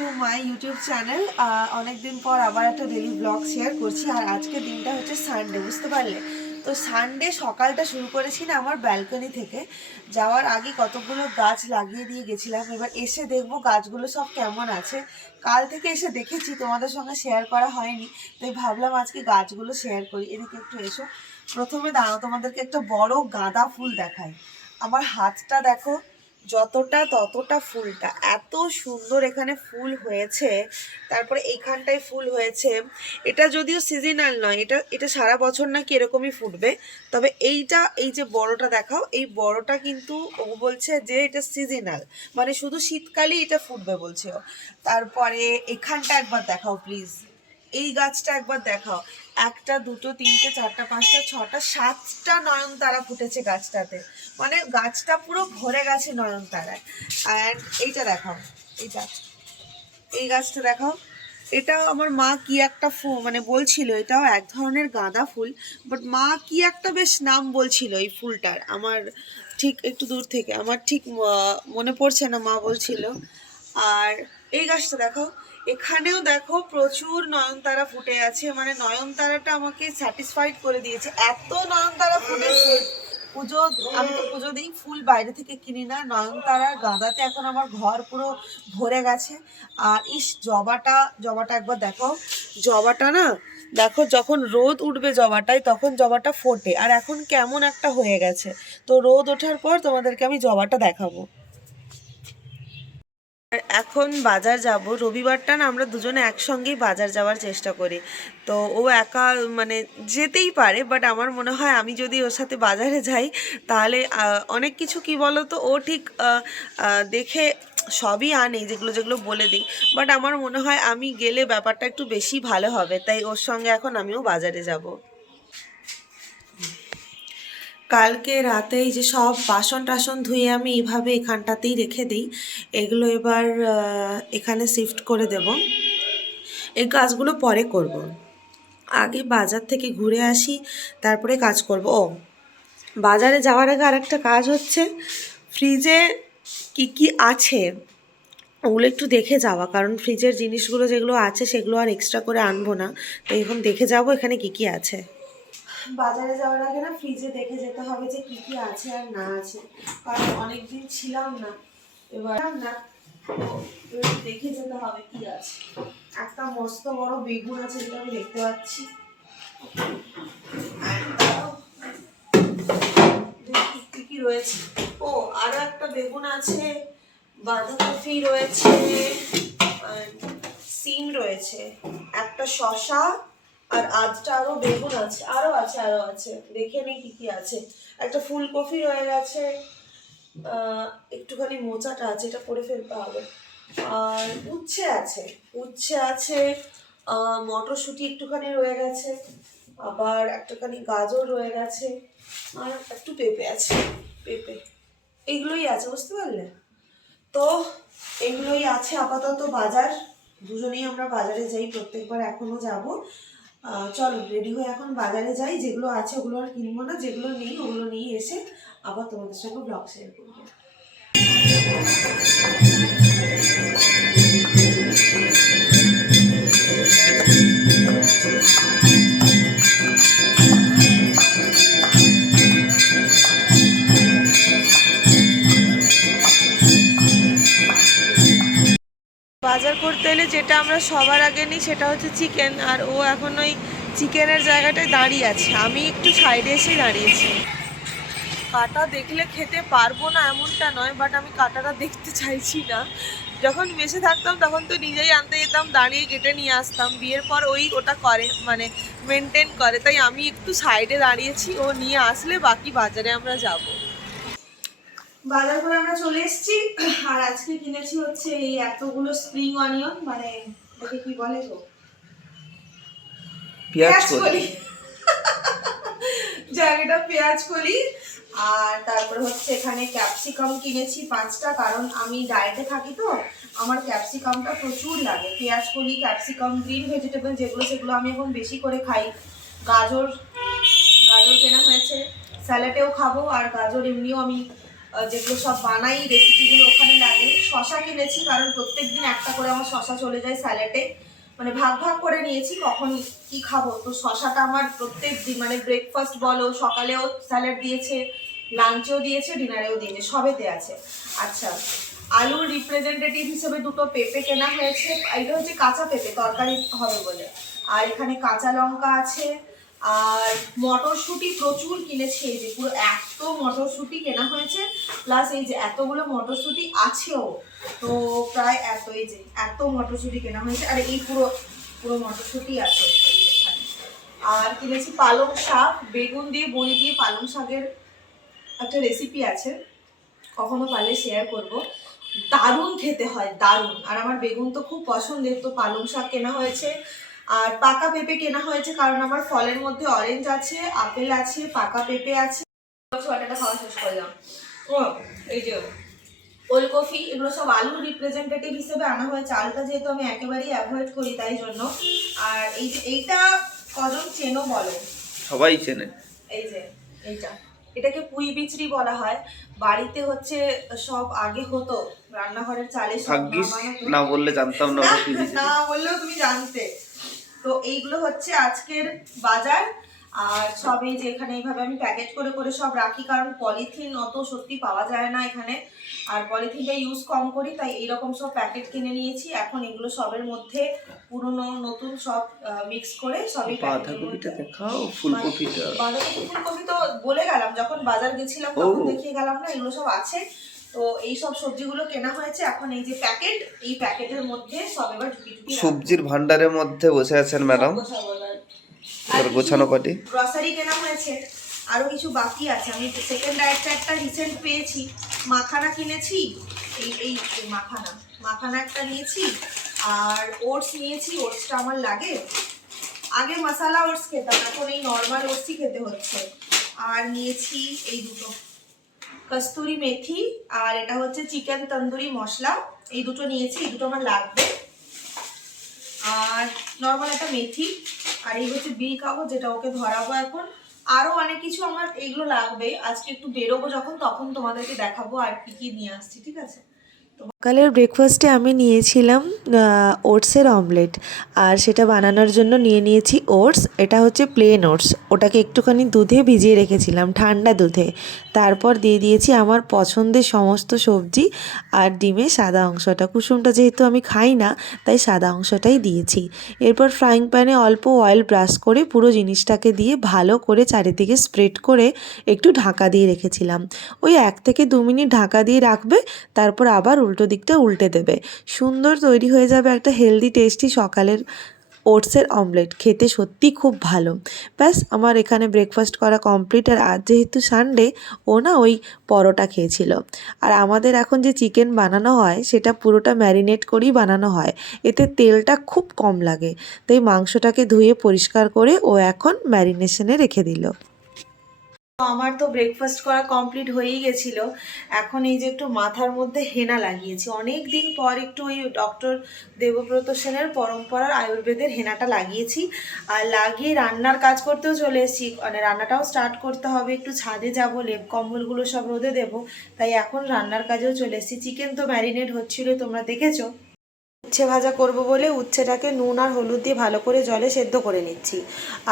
To my YouTube channel অনেকদিন পর আবার একটা ডেলি ব্লগ শেয়ার করছি, আর আজকে দিনটা হচ্ছে সানডে বুঝতে পারলে? তো সানডে সকালটা শুরু করেছি না আমার ব্যালকনি থেকে। যাওয়ার আগে কতগুলো গাছ লাগিয়ে দিয়ে গেছিলাম, এবার এসে দেখব গাছগুলো সব কেমন আছে। কাল থেকে এসে দেখেছি, তোমাদের সঙ্গে শেয়ার করা হয়নি, তাই ভাবলাম আজকে গাছগুলো শেয়ার করি। এদিকে একটু এসো। প্রথমে দাঁড়াও, তোমাদেরকে একটা বড় গাঁদা ফুল দেখাই। আমার হাতটা দেখো যতটা ততটা ফুলটা। এত সুন্দর এখানে ফুল হয়েছে। তারপরে এইখানটায় ফুল হয়েছে। এটা যদিও সিজনাল নয়, এটা এটা সারা বছর নাকি এরকমই ফুটবে। তবে এইটা, এই যে বড়টা দেখাও, এই বড়টা কিন্তু ও বলছে যে এটা সিজনাল মানে শুধু শীতকালেই এটা ফুটবে বলছে তারপরে এখানটা একবার দেখাও প্লিজ এই গাছটা একবার দেখাও। একটা, দুটো, তিনটে, চারটা, পাঁচটা, ছটা, সাতটা নয়নতারা ফুটেছে গাছটাতে। মানে গাছটা পুরো ভরে গেছে নয়নতারায়। অ্যান্ড এইটা দেখাও, এইটা। এই গাছটা দেখাও। এটাও আমার মা কি একটা মানে বলছিল, এটাও এক ধরনের গাঁদা ফুল বাট মা কি একটা বেশ নাম বলছিল এই ফুলটার। আমার ঠিক একটু দূর থেকে, আমার ঠিক মনে পড়ছে না, মা বলছিল। আর এই গাছটা দেখো এখানেও দেখো প্রচুর নয়নতারা ফুটে আছে মানে নয়নতারাটা আমাকে স্যাটিসফাইড করে দিয়েছে। এত নয়নতারা ফুটেছে, পুজো, আমি তো পুজো দিই, ফুল বাইরে থেকে কিনি না, নয়নতারার গাঁদাতে এখন আমার ঘর পুরো ভরে গেছে। আর ইস, জবাটা জবাটা একবার দেখো, জবাটা না, দেখো যখন রোদ উঠবে জবাটায় তখন জবাটা ফোটে। আর এখন কেমন একটা হয়ে গেছে। তো রোদ ওঠার পর তোমাদেরকে আমি জবাটা দেখাবো। এখন বাজার যাব, রবিবারটা না আমরা দুজনে একসঙ্গেই বাজার যাওয়ার চেষ্টা করি। তো ও একা মানে যেতেই পারে বাট আমার মনে হয় আমি যদি ওর সাথে বাজারে যাই, তাহলে অনেক কিছু কি বলো তো ও ঠিক দেখে সবই আনে যেগুলো যেগুলো বলে দিই। বাট আমার মনে হয় আমি গেলে ব্যাপারটা একটু বেশি ভালো হবে, তাই ওর সঙ্গে এখন আমিও বাজারে যাব। কালকে রাতেই যে সব বাসন টাসন ধুয়ে আমি এইভাবে এখানটাতেই রেখে দিই। এগুলো এবার এখানে শিফট করে দেব। এই কাজগুলো পরে করব। আগে বাজার থেকে ঘুরে আসি, তারপরে কাজ করব। ও, বাজারে যাওয়ার আগে আরেকটা কাজ হচ্ছে ফ্রিজে কি কি আছে, ওগুলো একটু দেখে যাওয়া। কারণ ফ্রিজের জিনিসগুলো যেগুলো আছে, সেগুলো আর এক্সট্রা করে আনব না। তো এখন দেখে যাব এখানে কি কি আছে। বাজারে যাওয়ার আগে না ফ্রিজে দেখে যেতে হবে যে কি কি আছে আর না আছে। কারণ অনেকদিন ছিলাম না। এবার না দেখে যেতে হবে কি আছে। একটা মস্ত বড় বেগুন আছে যেটা আমি দেখতে পাচ্ছি। কি রয়েছে। ও, আরও একটা বেগুন আছে, বাঁধাকপি রয়েছে সিম রয়েছে, একটা শশা আর আজটা আরও বেগুন আছে, আরও আছে আরও আছে। দেখে নেই কি কি আছে। একটা ফুলকপি রয়ে গেছে একটুখানি মোচাটা আছে, এটা করে ফেলতে হবে। আর উচ্ছে আছে উচ্ছে আছে মটরশুঁটি একটুখানি রয়ে গেছে, আবার একটুখানি গাজর রয়ে গেছে, আর একটু পেঁপে আছে, পেঁপে। এগুলোই আছে, বুঝতে পারলে? তো এগুলোই আছে আপাতত বাজার। দুজনেই আমরা বাজারে যাই, প্রত্যেকবার এখনও যাব। চলো রেডি হয়ে এখন বাজারে যাই। যেগুলো আছে ওগুলো আর কিনবো না, যেগুলো নেই ওগুলো নিয়ে এসে আবার তোমাদের সঙ্গে ব্লগ শেয়ার করব। বাজার করতে এলে যেটা আমরা সবার আগে নিই সেটা হচ্ছে চিকেন। আর ও এখন ওই চিকেনের জায়গাটায় দাঁড়িয়ে আছে। আমি একটু সাইডে এসে দাঁড়িয়েছি। কাটা দেখলে খেতে পারব না এমনটা নয় বাট আমি কাটাটা দেখতে চাইছি না। যখন মেসে থাকতাম তখন তো নিজেই আনতে যেতাম, দাঁড়িয়ে কেটে নিয়ে আসতাম। বিয়ের পর ওই ওটা করে মানে মেনটেন করে। তাই আমি একটু সাইডে দাঁড়িয়েছি, ও নিয়ে আসলে বাকি বাজারে আমরা যাব। বাজার করে আমরা চলে এসেছি। আর আজকে কিনেছি হচ্ছে এই এতগুলো স্প্রিং অনিয়ন মানে এটাকে কি বলে গো? পেঁয়াজ কলি। জায়গাটা পেঁয়াজ কলি। আর তারপরে হচ্ছে এখানে ক্যাপসিকাম কিনেছি পাঁচটা কারণ আমি ডায়েটে থাকি তো আমার ক্যাপসিকামটা প্রচুর লাগে। পেঁয়াজ কলি ক্যাপসিকাম গ্রিন ভেজিটেবল যেগুলো সেগুলো আমি এখন বেশি করে খাই। গাজর গাজর কেনা হয়েছে। স্যালাডেও খাব আর গাজর এমনিও আমি যেগুলো সব বানাই রেসিপিগুলো ওখানে লাগে। শশা কিনেছি, কারণ প্রত্যেকদিন একটা করে আমার শশা চলে যায় স্যালাডে মানে ভাগ ভাগ করে নিয়েছি, কখন কি খাব? তো শশাটা আমার প্রত্যেক দিন মানে ব্রেকফাস্ট বলো, সকালেও স্যালাড দিয়েছে লাঞ্চেও দিয়েছে ডিনারেও দিয়েছে, সবেতে আছে। আচ্ছা আলুর রিপ্রেজেন্টেটিভ হিসেবে দুটো পেঁপে কেনা হয়েছে। এটা হচ্ছে কাঁচা পেঁপে, তরকারি হবে বলে। আর এখানে কাঁচা লঙ্কা আছে আর মটরশুঁটি প্রচুর কিনেছি, এই যে পুরো এত মটরশুঁটি কেনা হয়েছে প্লাস এই যে এতগুলো মটরশুঁটি আছেও, তো প্রায় এত, এই যে এত মটরশুঁটি কেনা হয়েছে, আর এই পুরো পুরো মটরশুঁটি আছে। আর কিনেছি পালং শাক, বেগুন দিয়ে, বড়ি দিয়ে পালং শাকের একটা রেসিপি আছে, কখনো পারলে শেয়ার করব দারুণ খেতে হয়, দারুণ আর আমার বেগুন তো খুব পছন্দের, তো পালং শাক কেনা হয়েছে আর পাকা পেঁপে কেনা হয়েছে কারণ আমার ফলের মধ্যে অরেঞ্জ আছে আপেল আছে পাকা পেঁপে আছে। সোয়াটারটা খাওয়া শেষ করলাম। ও এই যে ওলকফি এগুলো সব আলু রিপ্রেজেন্টেটিভ হিসেবে আনা হয়েছে আলুটা যেহেতু আমি একেবারেই অ্যাভয়েড করি তাই জন্য। আর এই যে এইটা কজন চেনো বলো। সবাই চেনে। এই যে এইটা। এটাকে পুই বিচরি বলা হয়। বাড়িতে হচ্ছে সব আগে হতো রান্নাঘরের চালে না বললে জানতাম না। না বললেও তুমি জানতে। তো এইগুলো হচ্ছে আজকের বাজার। আর সব এই যে এখানে এইভাবে আমি প্যাকেট করে করে সব রাখি কারণ পলিথিন অত সত্যি পাওয়া যায় না এখানে। আর পলিথিনটা ইউজ কম করি তাই এইরকম সব প্যাকেট কিনে নিয়েছি। এখন এগুলো সবের মধ্যে পুরনো নতুন সব মিক্স করে সবই প্যাকেটের বাঁধাকপিটা দেখাও ফুলকপিটা। বাঁধাকপি ফুলকপি তো বলে গেলাম যখন বাজার গেছিলাম তখন দেখিয়ে গেলাম না এগুলো সব আছে। তো এই সব সবজিগুলো কেনা হয়েছে। এখন এই যে প্যাকেট এই প্যাকেটের মধ্যে সব এবার ঢুকি ঢুকি সবজির ভান্ডারের মধ্যে বসে আছেন ম্যাডাম। এবার। গোছানো পাটি গ্রসারি কেনা হয়েছে। আরও কিছু বাকি আছে। আমি সেকেন্ড ডায়েটটা একটা রিসেন্ট পেয়েছি। মাখানা কিনেছি। এই এই মাখানা। মাখানা একটা নিয়েছি। আর ওটস নিয়েছি। ওটসটা আমার লাগে। আগে মশালা ওটস খেতাম। এখন এই নর্মাল ওটসই খেতে হচ্ছে। আর নিয়েছি এই দুটো। কস্তুরি মেথি আর এটা হচ্ছে চিকেন তন্দুরি মশলা। এই দুটো নিয়েছি, এই দুটো আমার লাগবে। আর নর্মাল একটা মেথি। আর এই হচ্ছে বিল কাগজ যেটা ওকে ধরাবো এখন। আরও অনেক কিছু আমার এইগুলো লাগবে। আজকে একটু বেরোবো যখন, তখন তোমাদেরকে দেখাবো আর কি কি নিয়ে আসছি, ঠিক আছে? সকালের ব্রেকফাস্টে আমি নিয়েছিলাম ওটসের অমলেট আর সেটা বানানোর জন্য নিয়ে নিয়েছি ওটস এটা হচ্ছে প্লেন ওটস ওটাকে একটুখানি দুধে ভিজিয়ে রেখেছিলাম, ঠান্ডা দুধে। তারপর দিয়ে দিয়েছি আমার পছন্দের সমস্ত সবজি আর ডিমে সাদা অংশটা। কুসুমটা যেহেতু আমি খাই না, তাই সাদা অংশটাই দিয়েছি। এরপর ফ্রাইং প্যানে অল্প অয়েল ব্রাশ করে পুরো জিনিসটাকে দিয়ে ভালো করে চারিদিকে স্প্রেড করে একটু ঢাকা দিয়ে রেখেছিলাম। ওই এক থেকে দু মিনিট ঢাকা দিয়ে রাখবে, তারপর আবার উল্টো দিকটা উল্টে দেবে। সুন্দর তৈরি হয়ে যাবে একটা হেলদি টেস্টি সকালের ওটসের অমলেট খেতে সত্যি খুব ভালো। ব্যাস, আমার এখানে ব্রেকফাস্ট করা কমপ্লিট আর আজ যেহেতু সানডে ও না ওই পরোটা খেয়েছিল। আর আমাদের এখন যে চিকেন বানানো হয়, সেটা পুরোটা ম্যারিনেট করেই বানানো হয়। এতে তেলটা খুব কম লাগে। তাই মাংসটাকে ধুয়ে পরিষ্কার করে ও এখন ম্যারিনেশনে রেখে দিল। আমার তো ব্রেকফাস্ট করা কমপ্লিট হয়েই গেছিল। এখন এই যে একটু মাথার মধ্যে হেনা লাগিয়েছি। অনেক দিন পর একটু ওই ডক্টর দেবব্রত সেনের পরম্পরার আয়ুর্বেদের হেনাটা লাগিয়েছি। আর লাগিয়ে রান্নার কাজ করতেও চলে এসেছি। মানে রান্নাটাও স্টার্ট করতে হবে। একটু ছাদে যাব, লেপ কম্বলগুলো সব রোদে দেবো। তাই এখন রান্নার কাজেও চলে এসেছি। চিকেন তো ম্যারিনেট হচ্ছিল, তোমরা দেখেছ? উচ্ছে ভাজা করব বলে উচ্ছেটাকে নুন আর হলুদ দিয়ে ভালো করে জলে সেদ্ধ করে নিচ্ছি।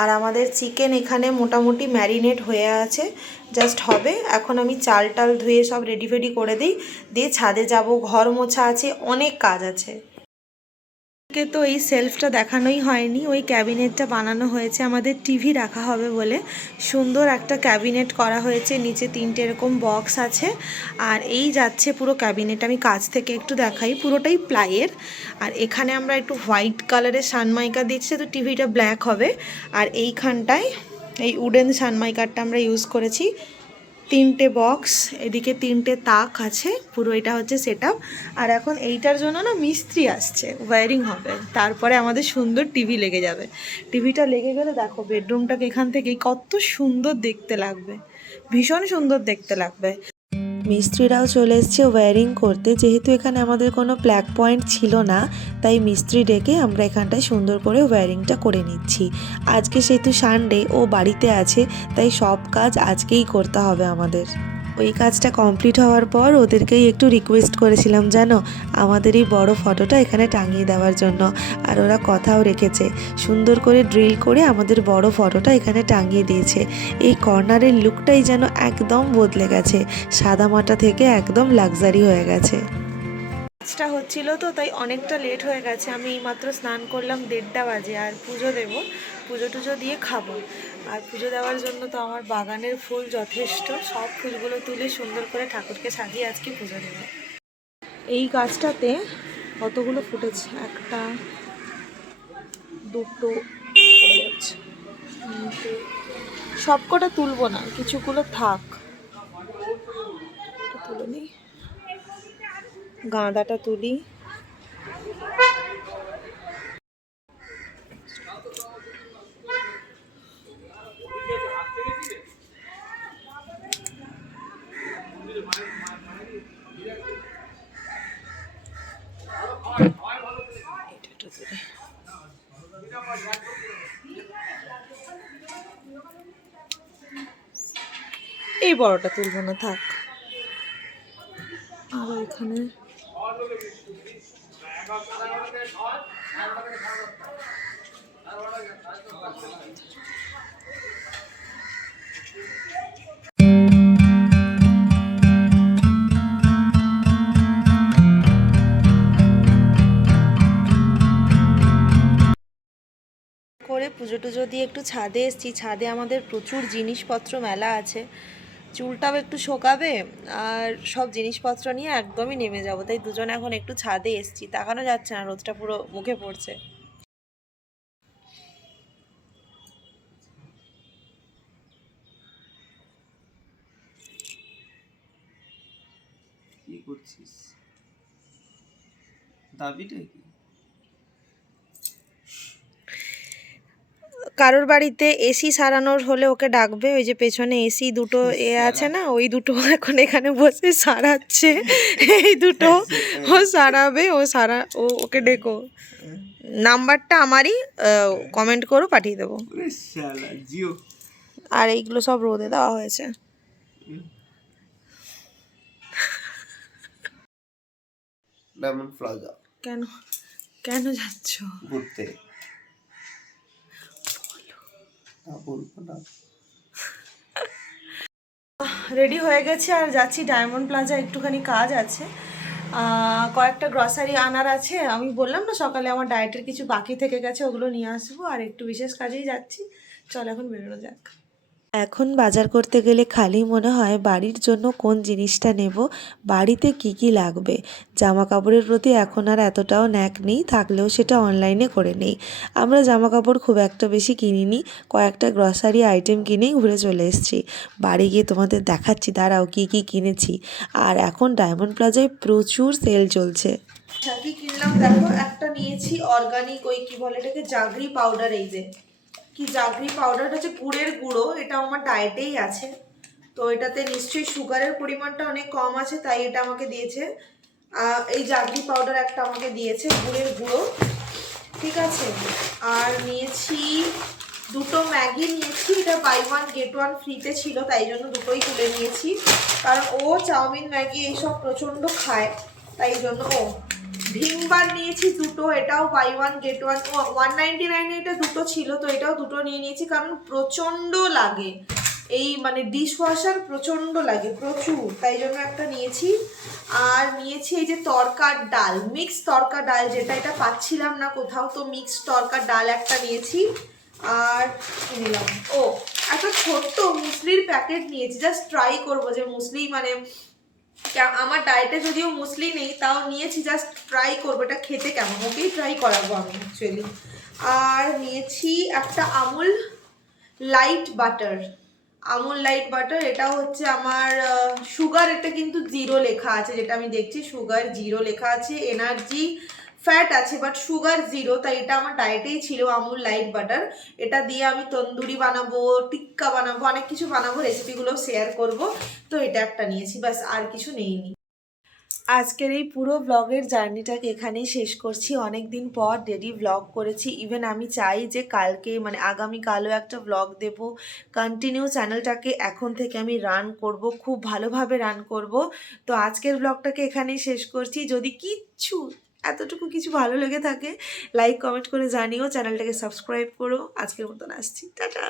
আর আমাদের চিকেন এখানে মোটামুটি ম্যারিনেট হয়ে আছে, জাস্ট হবে। এখন আমি চাল টাল ধুয়ে সব রেডি ফেডি করে দিই। দিয়ে ছাদে যাব, ঘর মোছা আছে, অনেক কাজ আছে। কে তো এই সেলফটা দেখানোই হয়নি, ওই ক্যাবিনেটটা বানানো হয়েছে, আমাদের টিভি রাখা হবে বলে। সুন্দর একটা ক্যাবিনেট করা হয়েছে, নিচে তিনটে এরকম বক্স আছে, আর এই যাচ্ছে পুরো ক্যাবিনেট। আমি কাছ থেকে একটু দেখাই, পুরোটাই প্লাইয়ের। আর এখানে আমরা একটু হোয়াইট কালারের সানমাইকা দিচ্ছি, তো টিভিটা ব্ল্যাক হবে। আর এইখানটায়, এই উডেন সানমাইকারটা আমরা ইউজ করেছি। তিনটে বক্স, এদিকে তিনটে তাক আছে, পুরো এটা হচ্ছে সেট আর এখন এইটার জন্য না মিস্ত্রি আসছে ওয়্যারিং হবে। তারপরে আমাদের সুন্দর টিভি লেগে যাবে। টিভিটা লেগে গেলে দেখো বেডরুমটাকে এখান থেকে কত সুন্দর দেখতে লাগবে। ভীষণ সুন্দর দেখতে লাগবে। মিস্ত্রিরাও চলে এসছে ওয়্যারিং করতে। যেহেতু এখানে আমাদের কোনো প্ল্যাক পয়েন্ট ছিল না, তাই মিস্ত্রি ডেকে আমরা এখানটায় সুন্দর করে ওয়্যারিংটা করে নিচ্ছি। আজকে সেহেতু সানডে ও বাড়িতে আছে, তাই সব কাজ আজকেই করতে হবে আমাদের। ওই কাজটা কমপ্লিট হওয়ার পর ওদেরকেই একটু রিকোয়েস্ট করেছিলাম, জানো? আমাদের এই বড় ফটোটা এখানে টাঙিয়ে দেওয়ার জন্য। আর ওরা কথাও রেখেছে। সুন্দর করে ড্রিল করে আমাদের বড় ফটোটা এখানে টাঙিয়ে দিয়েছে। এই কর্নারের লুকটাই যেন একদম বদলে গেছে। সাদা মাটা থেকে একদম লাক্সারি হয়ে গেছে। কাজটা হচ্ছিল তো, তাই অনেকটা লেট হয়ে গেছে। আমি এইমাত্র স্নান করলাম দেড়টা বাজে, আর পুজো দেব। পুজো টুজো দিয়ে খাব। আর পুজো দেওয়ার জন্য তো আমার বাগানের ফুল যথেষ্ট। সব ফুলগুলো তুলে সুন্দর করে ঠাকুরকে সাজিয়ে আজকে পুজো দেবো। এই গাছটাতে কতগুলো ফুটেছে? একটা, দুটো সবকটা তুলবো না, কিছুগুলো থাক এটা তুলে নিই গাঁদাটা তুলি। এই বড়টা তুলবো না থাক আর এখানে করে পুজো টুজো দিয়ে একটু ছাদে এসেছি। ছাদে আমাদের প্রচুর জিনিসপত্র মেলা আছে। চুলটাও একটু শোকাবে আর সব জিনিসপত্র নিয়ে একদমই নেমে যাব। তাই দুজন এখন একটু ছাদে এসেছি। তাকানো যাচ্ছে না, রোদটা পুরো মুখে পড়ছে। কি করছিস? দাবিটা কি? কারোর বাড়িতে এসি সারানোর হলে ওকে ডাকবে ওই যে পেছনে এসি দুটো এ আছে না ওই দুটো এখন এখানে বসে সারাচ্ছে। এই দুটো ও সারাবে ও সারা ও ওকে ডেকো। নাম্বারটা আমারই কমেন্ট করো পাঠিয়ে দেবো। আর এইগুলো সব রোদে দেওয়া হয়েছে। ডায়মন্ড প্লাজা কেন? কেন যাচ্ছ? ঘুরতে। না বলব না। রেডি হয়ে গেছে আর যাচ্ছি ডায়মন্ড প্লাজা একটুখানি কাজ আছে। কয়েকটা গ্রসারি আনার আছে। আমি বললাম না সকালে আমার ডায়েটের কিছু বাকি থেকে গেছে ওগুলো নিয়ে আসব। আর একটু বিশেষ কাজেই যাচ্ছি। চল এখন বেরোনো যাক। এখন বাজার করতে গেলে খালি মনে হয় বাড়ির জন্য কোন জিনিসটা নেব, বাড়িতে কি কি লাগবে। জামা কাপড়ের প্রতি এখন আর এতটাও ন্যাক নেই, থাকলেও সেটা অনলাইনে করে নেই। আমরা জামা কাপড় খুব একটা বেশি কিনিনি, কয়েকটা গ্রসারি আইটেম কিনেই ঘুরে চলে এসেছি। বাড়ি গিয়ে তোমাদের দেখাচ্ছি, দাঁড়াও কি কি কিনেছি। আর এখন ডায়মন্ড প্লাজায় প্রচুর সেল চলছে। কিনলাম দেখো, একটা নিয়েছি অর্গানিক ওই কি বলে এটাকে, জাগরি পাউডার এই যে। কি জাগরি পাউডার হচ্ছে গুড়ের গুঁড়ো এটা আমার ডায়েটেই আছে। তো এটাতে নিশ্চয়ই সুগারের পরিমাণটা অনেক কম আছে, তাই এটা আমাকে দিয়েছে। এই জাগরি পাউডার একটা আমাকে দিয়েছে, গুড়ের গুঁড়ো। ঠিক আছে? আর নিয়েছি, দুটো ম্যাগি নিয়েছি, এটা বাই ওয়ান গেট ওয়ান ফ্রিতে ছিল, তাই জন্য দুটোই তুলে নিয়েছি। কারণ ও চাউমিন, ম্যাগি এইসব প্রচণ্ড খায়, তাই জন্য ও ভিমবার নিয়েছি দুটো, এটাও buy one get one one ninety নাইনে এটা দুটো ছিল, তো এটাও দুটো নিয়ে নিয়েছি, কারণ প্রচণ্ড লাগে। এই মানে ডিশ ওয়াশার প্রচণ্ড লাগে, প্রচুর, তাই জন্য একটা নিয়েছি। আর নিয়েছি এই যে তরকার ডাল মিক্স তরকা ডাল যেটা, এটা পাচ্ছিলাম না কোথাও, তো মিক্স তরকার ডাল একটা নিয়েছি। আর নিলাম? ও, একটা ছোট্ট মুসলির প্যাকেট নিয়েছি জাস্ট ট্রাই করব যে মুসলি মানে আমার ডায়েটে যদিও মুসলি নেই, তাও নিয়েছি জাস্ট ট্রাই করব, এটা খেতে কেমন? ওকেই ট্রাই করাবো আমি অ্যাকচুয়ালি আর নিয়েছি একটা Amul light butter Amul light butter এটা হচ্ছে আমার সুগার এটা কিন্তু জিরো লেখা আছে, যেটা আমি দেখছি সুগার জিরো লেখা আছে এনার্জি ফ্যাট আছে বাট সুগার জিরো তাই এটা আমার ডায়েটেই ছিল আমুল লাইট বাটার এটা দিয়ে আমি তন্দুরি বানাবো, টিক্কা বানাবো, অনেক কিছু বানাবো রেসিপিগুলো শেয়ার করব। তো এটা একটা নিয়েছি, ব্যাস, আর কিছু নেইনি। আজকের এই পুরো ব্লগের জার্নিটাকে এখানেই শেষ করছি। অনেক দিন পর ডেলি ব্লগ করেছি। ইভেন আমি চাই যে কালকে মানে আগামী কালও একটা ব্লগ দেব। কন্টিনিউ চ্যানেলটাকে এখন থেকে আমি রান করব, খুব ভালোভাবে রান করব। তো আজকের ব্লগটাকে এখানেই শেষ করছি। যদি কিচ্ছু এতটুকু কিছু ভালো লেগে থাকে লাইক কমেন্ট করে জানিও, চ্যানেলটাকে সাবস্ক্রাইব করো। আজকের মতন আসছি, টাটা!